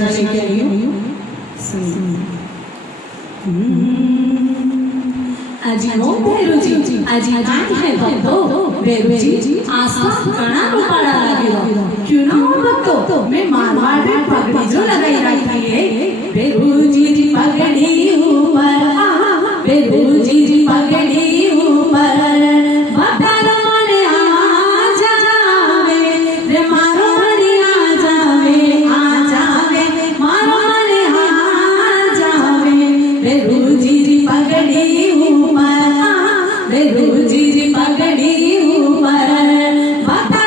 रचना लेके आई हूँ। आज नो भैरुजी आज गाय है भक्तो भैरुजी आस्था घना रूपाड़ा लागेलो क्यों ना हो भक्तो मैं मारवाड़ में पगड़ी जो लगाई रखी है भैरुजी जी पगड़ी ऊपर भैरुजी जी पगड़ी ऊपर बतारो मने आ जावे रे मारो मने आ जावे मारो मने आ जावे भैरुजी जी पगड़ी ऊपर भैरुजी जी पगड़ी ऊपर बता